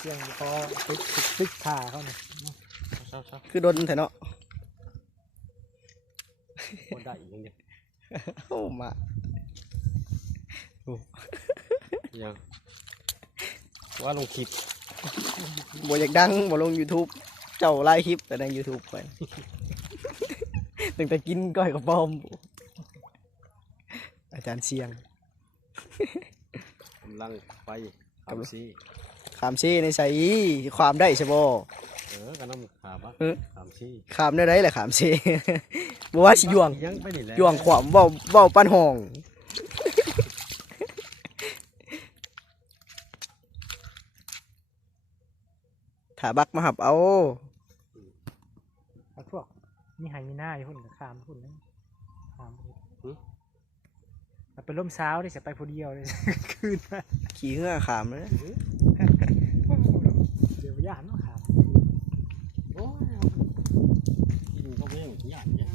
เสียงพอตึกขาเขาเนี่ยคือโดนแถเนาะได้อีกยังไงโอ้มายังว่าลงคลิปบ่อยากดังบ่ลง YouTube เจ้าไลฟ์คลิปแต่ใน YouTube ไปตั้งแต่กินก้อยกับปอมอาจารย์เสียงกำลังไปขามซีขามซีในใส่ความได้ใช่บ่ก็น้ำขามขามซีขามได้ไรแหละขามซีบ่ว่าสิย่วงยังไปนี่แหละย่วงขวามเว้าปั้นห้องถ้าบักมาหับเอาพวกมีหายมีหน้าอยู่หุ่นขามหุ่นนะขามไปล่มเช้าได้เสียไปผู้เดียวเลยคืนมาขี่เหื่อขามเลยเดี๋ยวย่านเนาะขามโอ้ยกินเขาเองย่านเนี่ย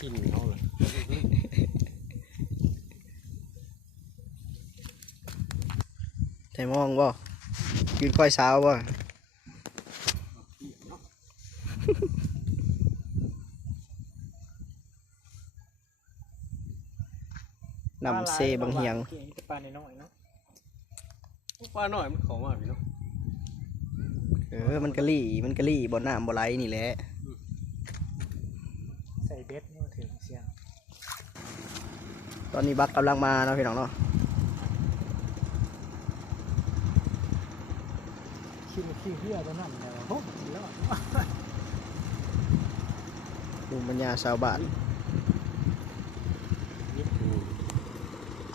กินเขาเลยใจมองบ่กินก้อยเช้าบ่นำเซบางเฮียงปลาน้อยเนาะปลาหน่อยมันของอ่ะพี่เนาะมันกะลี่บ่น้ำบ่ไหลนี่แหละใส่เบ็ดนี่ถึงเสียงตอนนี้บักกำลังมาเนาะพี่น้องเนาะขี้เหี้ยตอนนั้นแล้วโอ้สุดยอดภูมิปัญญาชาวบ้าน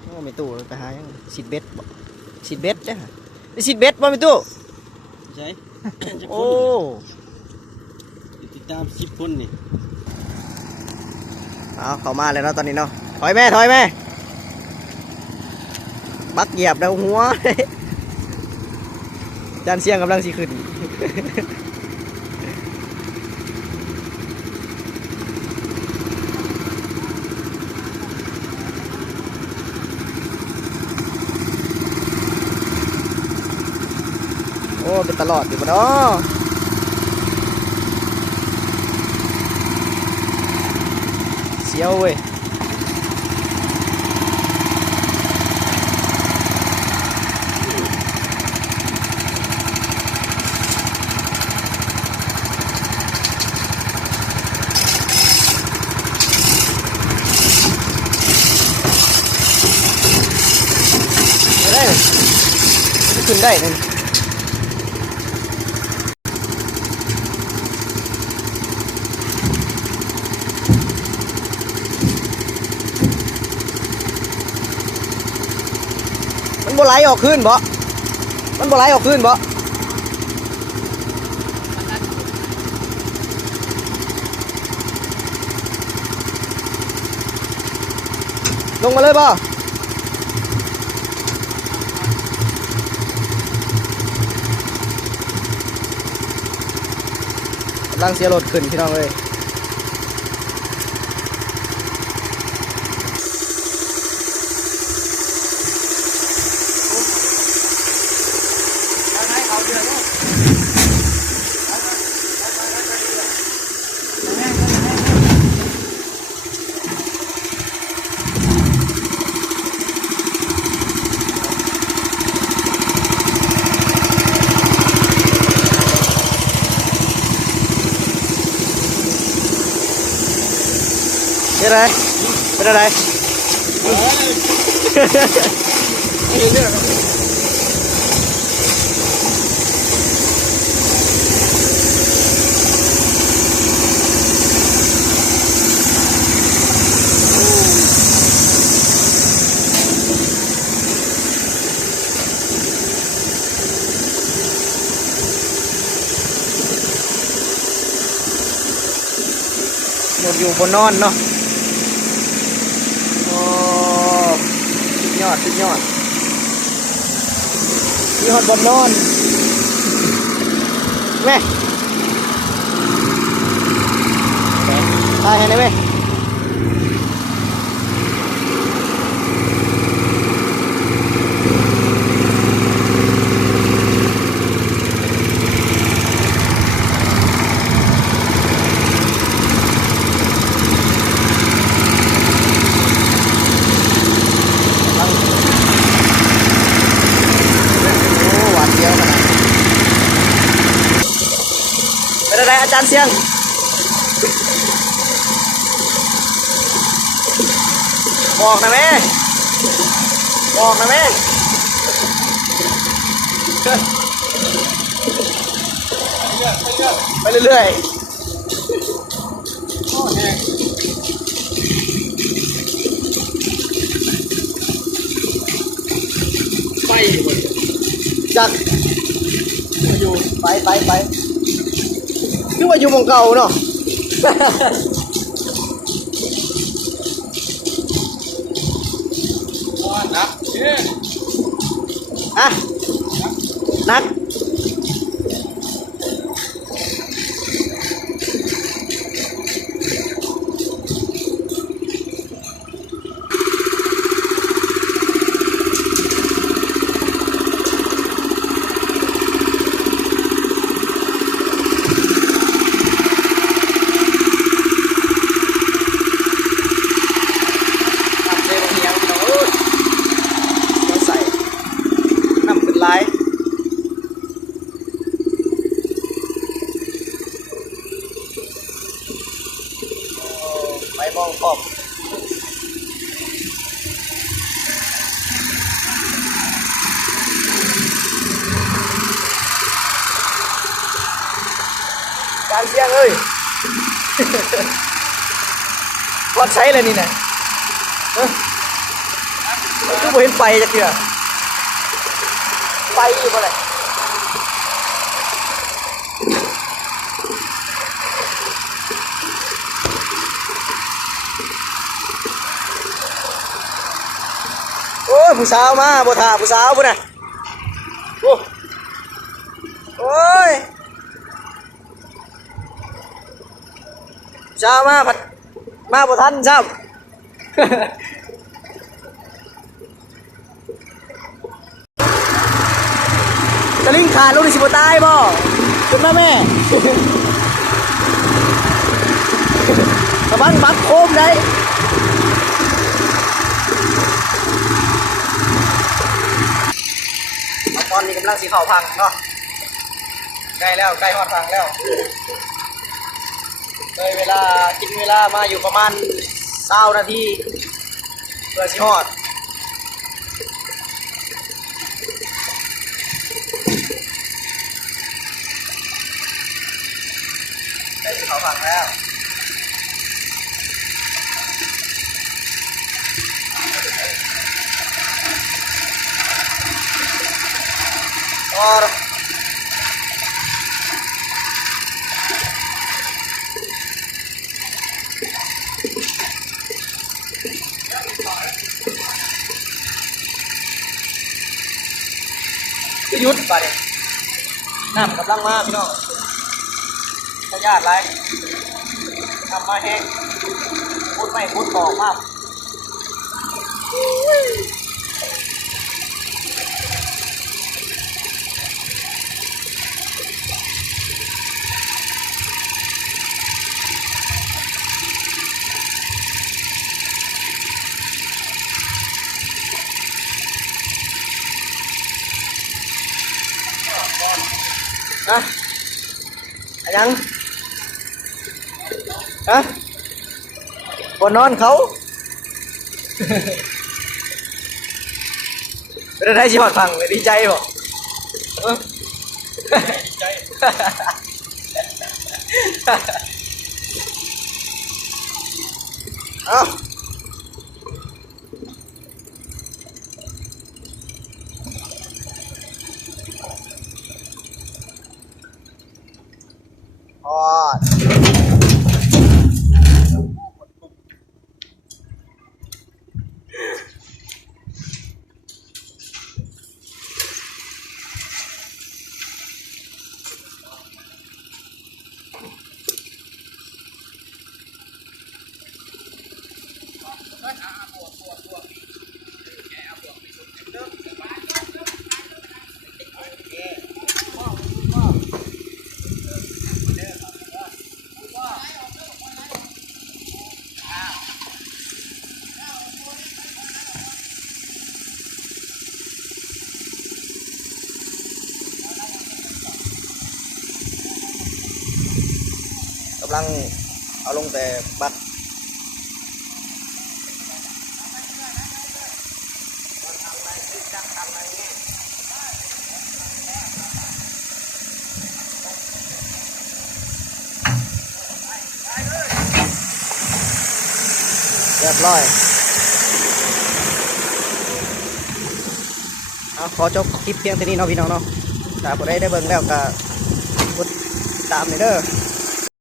โอ้ไม่ตู้ไปหายังสิดเบ็ดบ่สิดเบ็ดเด้อสิดเบ็ดบ่ไม่ตู้ใช่โอ้ติดตาม10 คนนี่เอาเข้ามาเลยเนาะตอนนี้เนาะถอยแม่บักเหยียบแล้วหัวจานเสียงกำลังสิขึ้นโอ้เป็นตลอดอยู่บ่เนาะเสียวเว้ยได้จะขึ้นได้เลยมันบ่ไหลออกขึ้นบ่มันบ่ไหลออกขึ้นบ่ลงมาเลยบ่กำลังเสียรถขึ้นพี่น้องเลยเป็นอะไรเป็นอะไรหมดอยู่บนนอนเนาะสุดยอดมีหอดบอลนอนแม่ตายให้ไหนแม่ โ จานเสียงบอกนะแม่บอกนะแม่ไปเรื่อยไปอยู่บน ๆจัก อยู่ ไปคือว่าอยู่หมองเก่าเนาะ นักเอ๊ะ อะนักไลฟ์ไปมองขอบการเสียงเอ้ย พอดใช้เลยนี่นะคือบ่เห็นไฟจะเถื่อไฟอยู่บ่เลยโอ้ยผู้สาวมาบ่ท่าผู้สาวพุ่นน่ะโอ้โอ้ยผู้สาวมาผัดมาบ่ทันซ้ำ ตะลิงขาดลูกนี่สิบ่ตายบ่ขึ้นมาแม่ ระวังบักโคมได้ตอนนี้กำลังสีขาวพังเนาะใกล้แล้วใกล้ฮอดพังแล้วเลยเวลากินเวลามาอยู่ประมาณ20 นาทีเพื่อสิฮอดใกล้สีขาวพังแล้วऔर cáiยุดไปเลยน้ำกำลังมาพี่น้องพยาธิไรทำมาแห้งพูดไม่พูดบอกมากฮะอะไรยังฮะบนนอนเขาเป็นอะไรชิบะฟังเลยดีใจบ่ดีใจเอ้าอ๋อ ลังเอาลงแต่บัตรเรียบร้อยเอาขอจบคลิปเพียงเท่านี้เนาะพี่น้องเนาะถ้าผู้ใดได้เบิ่งแล้วก็กดติดตามเลยเด้อ